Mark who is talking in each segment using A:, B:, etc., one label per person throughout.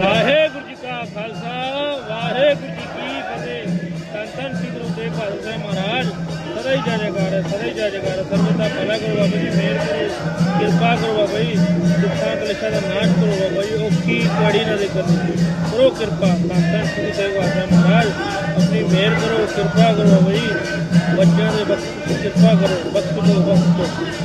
A: ਵਾਹਿਗੁਰੂ ਜੀ ਕਾ ਖਾਲਸਾ, ਵਾਹਿਗੁਰੂ ਜੀ ਕੀ ਫਤਿਹ। ਸੰਤਨ ਸ੍ਰੀ ਗੁਰੂ ਦੇਵ ਬਹਾਦਰ ਸਾਹਿਬ ਮਹਾਰਾਜ। ਸਦਾ ਹੀ ਜੈ ਜੈਕਾਰ ਹੈ, ਸਦਾ ਹੀ ਜੈ ਜੈਕਾਰ ਹੈ। ਸਰਬਤਾ ਭਲਾ ਕਰੋ ਬਾਬਾ ਜੀ, ਮਿਹਰ ਕਰੋ, ਕਿਰਪਾ ਕਰੋ ਬਾਬਾ ਜੀ, ਦੁੱਖਾਂ ਕਲੇਸ਼ਾਂ ਦਾ ਨਾਸ਼ ਕਰੋ ਬਾਬਾ ਜੀ, ਉਹ ਕੀ ਕੜੀ ਨਾ ਦੇ ਕਰੋ ਕਰੋ ਕਿਰਪਾ ਸੰਤਨ ਸ੍ਰੀ ਦੇਵ ਬਹਾਦਰ ਮਹਾਰਾਜ। ਆਪਣੀ ਮਿਹਰ ਕਰੋ, ਕਿਰਪਾ ਕਰੋ ਬਾਬਾ ਜੀ। ਬੱਚਿਆਂ ਦੇ ਬਖਸ਼ ਕਿਰਪਾ ਕਰੋ ਬਖਸ਼ ਕਰੋ ਬਖਸ਼
B: ਕਰੋ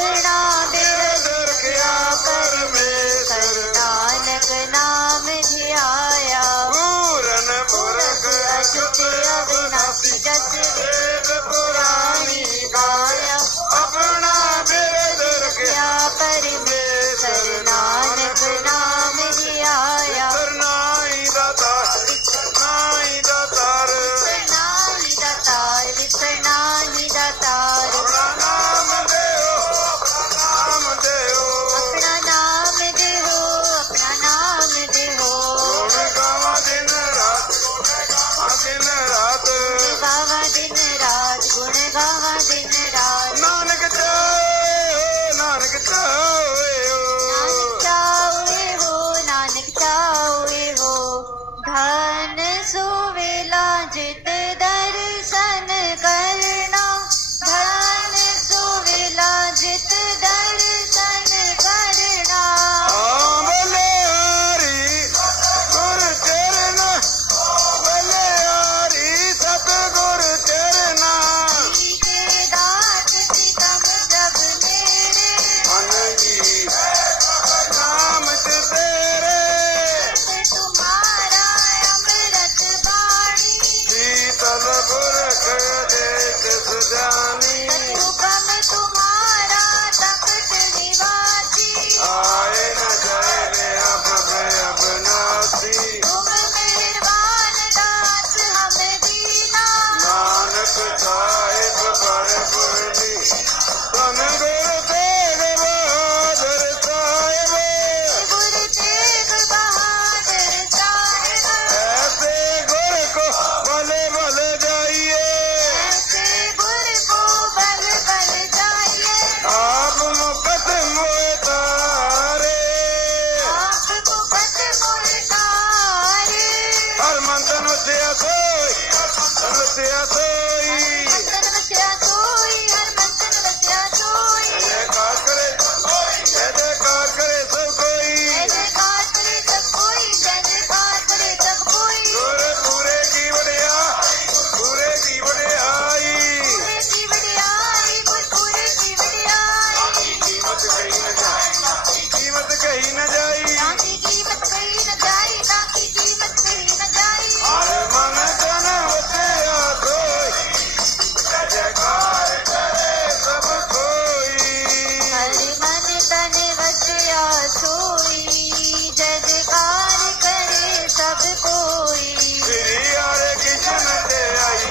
B: Pero ਸੰਤਨ ਉੱਠਿਆ ਸੋਈ ਸੰਤਨ ਉੱਠਿਆ ਸੋਈ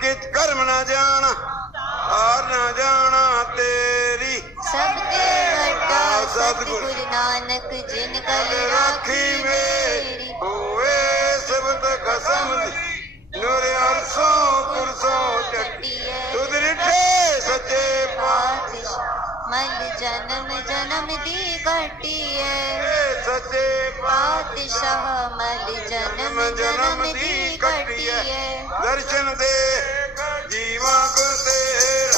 B: ਕੇ ਕਰਮ ਨਾ ਜਾਣ ਹਾਰ ਨਾ ਜਾਣਾ ਤੇਰੀ।
C: ਸਭ ਤੇ ਵੱਡਾ ਸਤਿਗੁਰ ਨਾਨਕ ਜਿਨ ਕਲ ਰਾਖੀ ਮੇਰੀ।
B: ਹੋਏ ਸਬਦ ਕਸਮ ਦੀ ਨੂਰ ਅਰਸੋਂ ਪੁਰਸੋਂ ਚੱਟੀ। ਤੁਧ ਸੱਚੇ
C: मन जन्म जन्म दी
B: घटिए सचे
C: पातशाह मल जन्म जन्म दी
B: घटिए दर्शन दे,
C: जीवा को तेरा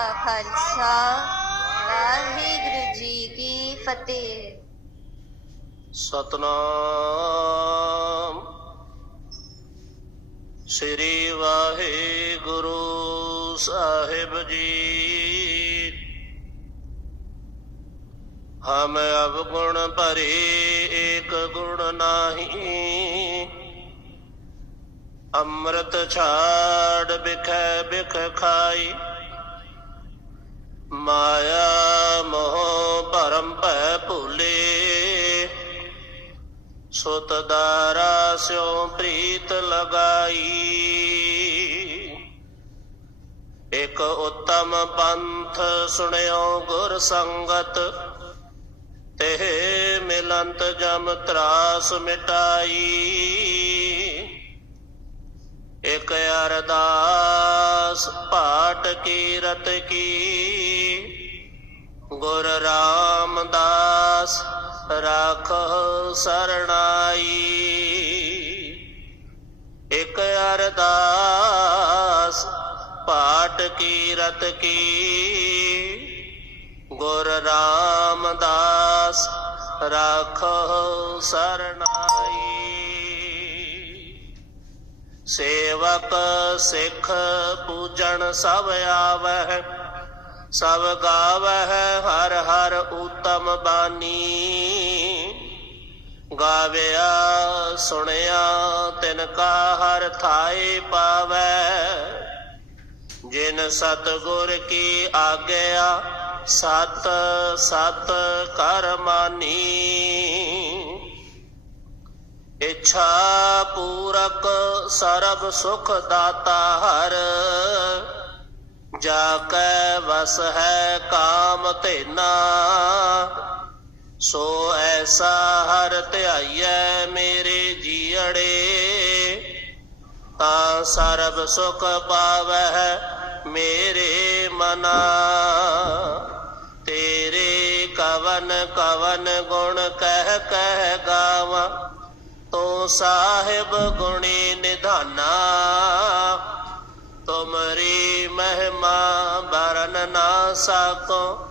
B: ਜੀ
C: ਖਾਲਸਾ ਵਾਹਿਗੁਰੂ ਜੀ ਕੀ ਫਤਿਹ।
D: ਸਤਨਾਮ। ਸ੍ਰੀ ਵਾਹਿਗੁਰੂ ਸਾਹਿਬ ਜੀ। ਹਮ ਅਵਗੁਣ ਭਰੇ ਏਕ ਗੁਣ ਨਾਹੀ। ਅੰਮ੍ਰਿਤ ਛਾੜ ਬਿਖੈ ਬਿਖ ਖਾਈ। ਮਾਇਆ ਮੋਹ ਭਰਮ ਭੈ ਭੂਲੇ ਸੁਤ ਦਾਰਾ ਸਿਉ ਪ੍ਰੀਤ ਲਗਾਈ ਇਕ ਉਤਮ ਪੰਥ ਸੁਣਿਓ ਗੁਰ ਸੰਗਤ ਤੇ ਮਿਲੰਤ ਜਮ ਤਰਾਸ ਮਿਟਾਈ ਇਕ ਅਰਦਾਸ ਪਾਟ ਕੀਰਤ ਕੀ। ਗੁਰ ਰਾਮਦਾਸ ਰਾਖ ਸਰਣਾਈ। ਇਕ ਅਰਦਾਸ ਪਾਠ ਕੀਰਤ ਕੀ। ਗੁਰ ਰਾਮਦਾਸ ਰਾਖ ਸਰਣਾਈ। ਸੇਵਕ ਸਿੱਖ ਪੂਜਣ ਸਭ ਆਵਹਿ, ਸਭ ਗਾਵਹਿ ਹਰ ਹਰ ਉਤਮ ਬਾਣੀ। ਗਾਵਿਆ, ਸੁਣਿਆ, ਤਿਨ ਕਾ ਹਰ ਥਾਏ ਪਾਵੈ ਜਿਨ ਸਤਗੁਰ ਕੀ ਆਗਿਆ, ਸਤ ਸਤ ਕਰ ਮਾਨੀ। ਇੱਛਾ ਪੂਰਕ ਸਰਬ ਸੁਖ ਦਾਤਾ ਹਰ ਜਾ ਕੈ ਵਸ ਹੈ ਕਾਮ ਧੇਨਾ। ਸੋ ਐਸਾ ਹਰ ਧਿਆਈਐ ਮੇਰੇ ਜੀਅੜੇ, ਤਾਂ ਸਰਬ ਸੁਖ ਪਾਵੈ ਮੇਰੇ ਮਨਾ। ਤੇਰੇ ਕਵਨ ਕਵਨ ਗੁਣ ਕਹਿ ਕਹਿ ਗਾਵਾਂ ਸਾਹਿਬ ਗੁਣੀ ਨਿਧਾਨਾ, ਤੁਮਰੀ ਮਹਿਮਾ ਬਰਨ ਨਾ ਸਕੋ,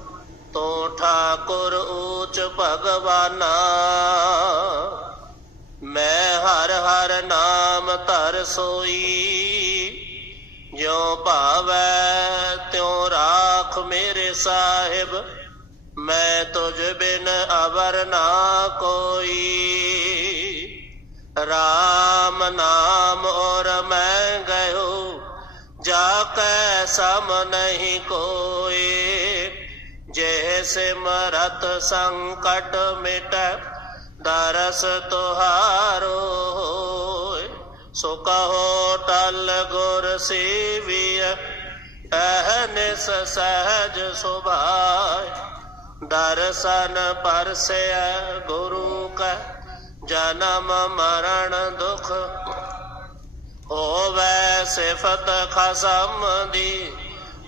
D: ਤੂੰ ਠਾਕੁਰ ਊਚ ਭਗਵਾਨਾ। ਮੈਂ ਹਰ ਹਰ ਨਾਮ ਧਰ ਸੋਈ, ਜਿਉ ਭਾਵੈ ਤਿਉ ਰਾਖ ਮੇਰੇ ਸਾਹਿਬ, ਮੈਂ ਤੁਝ ਬਿਨ ਅਵਰ ਨਾ ਕੋਈ। RAM ਨਾਮ ਔਰ ਮੈਂ ਗਇਓ, ਜਾ ਕੈ ਸਮ ਨਹੀਂ ਕੋਏ ਜੈ ਸਿਮਰਤ ਸੰਕਟ ਮਿਟੈ, ਦਰਸ ਤੁਹਾਰੋ ਹੋਏ। ਸੋ ਕਹੋ ਟਲ ਗੁਰ ਸੇਵੀਐ ਅਹਨਿਸ ਸਹਜ ਸੁਭਾਇ ਦਰਸ਼ਨ ਪਰਸੈ ਗੁਰੂ ਕੈ ਜਨਮ ਮਰਨ ਦੁਖ ਹੋਵੇ ਸਿਫਤ ਖਸਮ ਦੀ।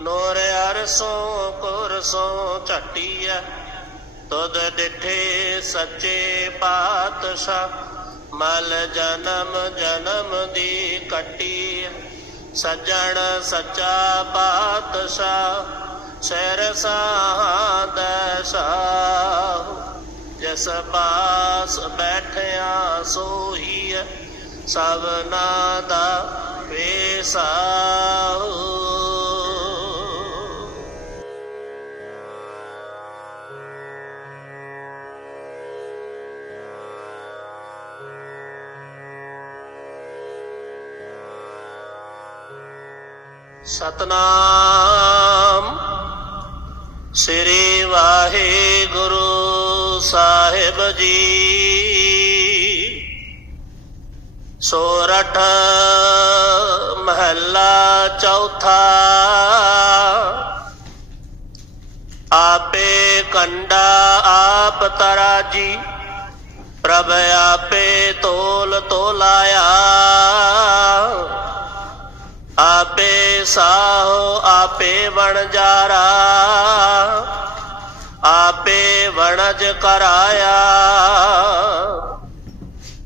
D: ਨੂਰ ਅਰਸੋਂ ਕੁਰਸੋਂ ਝਟੀਐ, ਤੁਧ ਡਿਠੇ ਸੱਚੇ ਪਾਤਸ਼ਾਹ। ਮਲ ਜਨਮ ਜਨਮ ਦੀ ਕੱਟੀ ਸੱਜਣ ਸੱਚਾ ਪਾਤਸ਼ਾਹ। ਸਿਰ ਸਾਹ ਸਾਹੁ। ਜਸ ਪਾਸ ਬੈਠਿਆ ਸੋਹੀ ਸਭਨਾ ਦਾ ਵੇਸਾਹੁ ਸਤਨਾਮ ਸ੍ਰੀ ਵਾਹਿਗੁਰੂ ਸਾਹਿਬ ਜੀ ਸੋਰਠ ਮਹੱਲਾ ਚੌਥਾ ਆਪੇ ਕੰਡਾ ਆਪ ਤਰਾਜੀ ਪ੍ਰਭ ਆਪੇ ਤੋਲ ਤੋਲਾਇਆ ਆਪੇ ਸਾਹੋ ਆਪੇ ਵਣਜਾਰਾ ਆਪੇ ਵਣਜ ਕਰਾਇਆ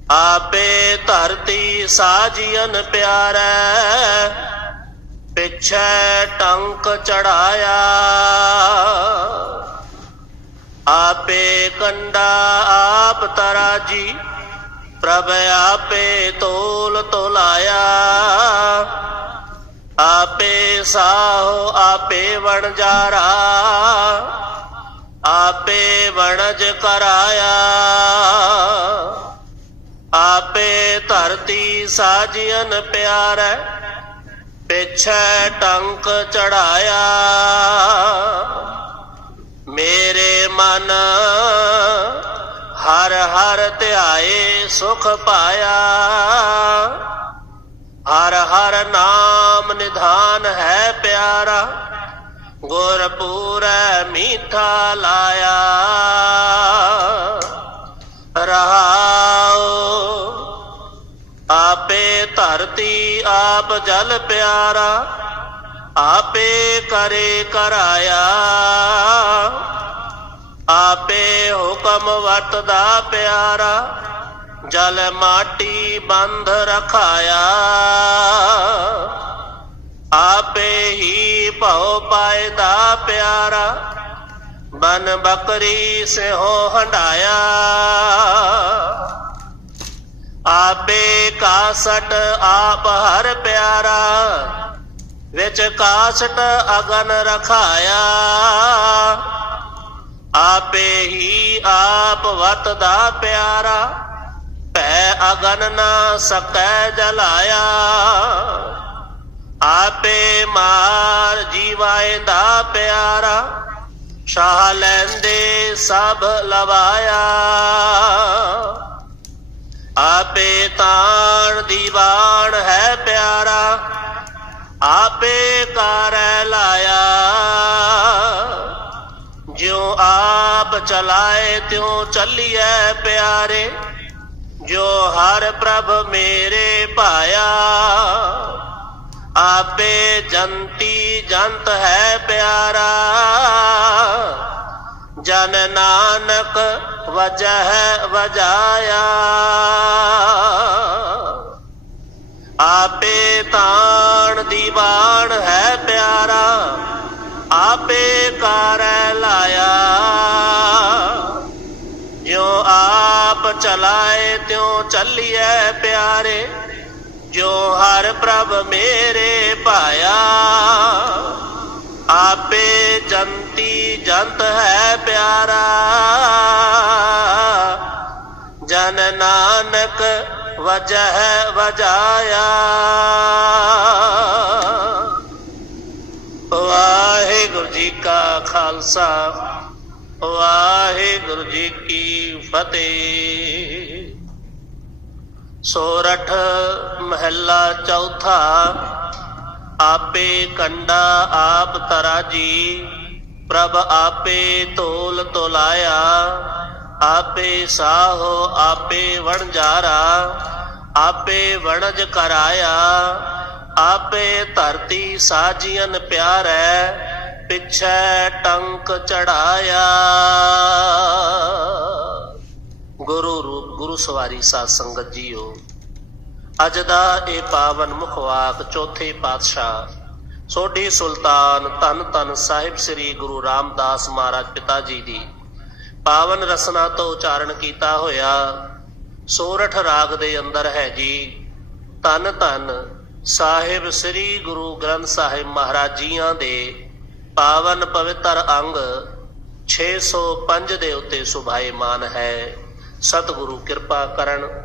D: ਆਪੇ ਧਰਤੀ ਸਾਜੀਨ ਪਿਆਰੈ ਪਿਛੈ ਟੰਕ ਚੜਾਇਆ ਆਪੇ ਕੰਡਾ ਆਪ ਤਰਾਜੀ ਪ੍ਰਭ ਆਪੇ ਤੋਲ ਤੋਲਾਇਆ ਆਪੇ ਸਾਹੋ ਆਪੇ ਵਣਜਾਰਾ ਆਪੇ ਵਣਜ ਕਰਾਇਆ, ਆਪੇ ਧਰਤੀ ਸਾਜੀਨ ਪਿਆਰੈ, ਪਿਛੈ ਟੰਕ ਚੜਾਇਆ। ਮੇਰੇ ਮਨ ਹਰ ਹਰ ਧਿਆਏ ਸੁਖ ਪਾਇਆ, ਹਰ ਹਰ ਨਾਮ ਨਿਧਾਨ ਹੈ ਪਿਆਰਾ। ਗੁਰ ਪੂਰੈ ਮੀਠਾ ਲਾਇਆ ਰਹਾਉ ਆਪੇ ਧਰਤੀ ਆਪ ਜਲ ਪਿਆਰਾ ਆਪੇ ਕਰੇ ਕਰਾਇਆ ਆਪੇ ਹੁਕਮ ਵਰਤਦਾ ਪਿਆਰਾ ਜਲ ਮਾਟੀ ਬੰਧ ਰਖਾਇਆ ਆਪੇ ਹੀ ਭਉ ਪਾਇਦਾ ਪਿਆਰਾ, ਬਨ ਬਕਰੀ ਸਿਹੋ ਹੰਡਾਇਆ ਆਪੇ ਕਾਸਟ ਆਪ ਹਰ ਪਿਆਰਾ, ਵਿੱਚ ਕਾਸਟ ਅਗਨ ਰਖਾਇਆ। ਆਪੇ ਹੀ ਆਪ ਵਤਦਾ ਪਿਆਰਾ, ਭੈ ਅਗਨ ਨਾ ਸਕੈ ਜਲਾਇਆ। ਆਪੇ ਮਾਰ ਜੀਵਾਏ ਦਾ ਪਿਆਰਾ ਸ਼ਾਹ ਲੈਂਦੇ ਸਭ ਲਵਾਇਆ। ਆਪੇ ਤਾਣ ਦੀਵਾਨ ਹੈ ਪਿਆਰਾ, ਆਪੇ ਕਰ ਲਾਇਆ। ਜਿਉ ਆਪ ਚਲਾਏ ਤਿਉ ਚੱਲੀਐ ਪਿਆਰੇ, ਜੋ ਹਰ ਪ੍ਰਭ ਮੇਰੇ ਭਾਇਆ। ਆਪੇ ਜੰਤੀ ਜੰਤ ਹੈ ਪਿਆਰਾ। ਜਨ ਨਾਨਕ ਵਜਹ ਵਜਾਇਆ। ਆਪੇ ਤਾਣ ਦੀਵਾਨ ਹੈ ਪਿਆਰਾ, ਆਪੇ ਕਰ ਲਾਇਆ। ਜੋ ਆਪ ਚਲਾਏ ਤਿਉ ਚੱਲੀਐ ਪਿਆਰੇ। ਜੋ ਹਰ ਪ੍ਰਭ ਮੇਰੇ ਭਾਇਆ, ਆਪੇ ਜੰਤੀ ਜੰਤ ਹੈ ਪਿਆਰਾ। ਜਨ ਨਾਨਕ ਵਜਹ ਵਜਾਇਆ। ਵਾਹਿਗੁਰੂ ਜੀ ਕਾ ਖਾਲਸਾ, ਵਾਹਿਗੁਰੂ ਜੀ ਕੀ ਫਤਿਹ। ਸੋਰਠ ਮਹੱਲਾ ਚੌਥਾ, ਆਪੇ ਕੰਡਾ ਆਪ ਤਰਾਜੀ, ਪ੍ਰਭ ਆਪੇ ਤੋਲ ਤੋਲਾਇਆ, ਆਪੇ ਸਾਹੋ ਆਪੇ ਵਣਜਾਰਾ ਆਪੇ ਵਣਜ ਕਰਾਇਆ, ਆਪੇ ਧਰਤੀ ਸਾਜੀਨ ਪਿਆਰੈ, ਪਿਛੈ ਟੰਕ ਚੜਾਇਆ। ਗੁਰੂ ਰੂਪ, ਗੁਰੂ ਸਵਾਰੀ ਸਾਧ ਸੰਗਤ ਜੀਓ ਅੱਜ ਦਾ ਇਹ ਪਾਵਨ ਮੁਖਵਾਕ ਚੌਥੇ ਪਾਤਸ਼ਾਹ ਸੋਢੀ ਸੁਲਤਾਨ ਧੰਨ ਧੰਨ ਸਾਹਿਬ ਸ੍ਰੀ ਗੁਰੂ ਰਾਮਦਾਸ ਮਹਾਰਾਜ ਪਿਤਾ ਜੀ ਦੀ ਪਾਵਨ ਰਸਨਾ ਤੋਂ ਉਚਾਰਨ ਕੀਤਾ ਹੋਇਆ ਸੋਰਠ ਰਾਗ ਦੇ ਅੰਦਰ ਹੈ ਜੀ, ਧੰਨ ਧੰਨ ਸਾਹਿਬ ਸ੍ਰੀ ਗੁਰੂ ਗ੍ਰੰਥ ਸਾਹਿਬ ਮਹਾਰਾਜ ਜੀਆਂ ਦੇ ਪਾਵਨ ਪਵਿੱਤਰ ਅੰਗ 605 ਦੇ ਉੱਤੇ ਸੁਭਾਏ ਮਾਨ ਹੈ। ਸਤਿਗੁਰੂ ਕਿਰਪਾ ਕਰਨ।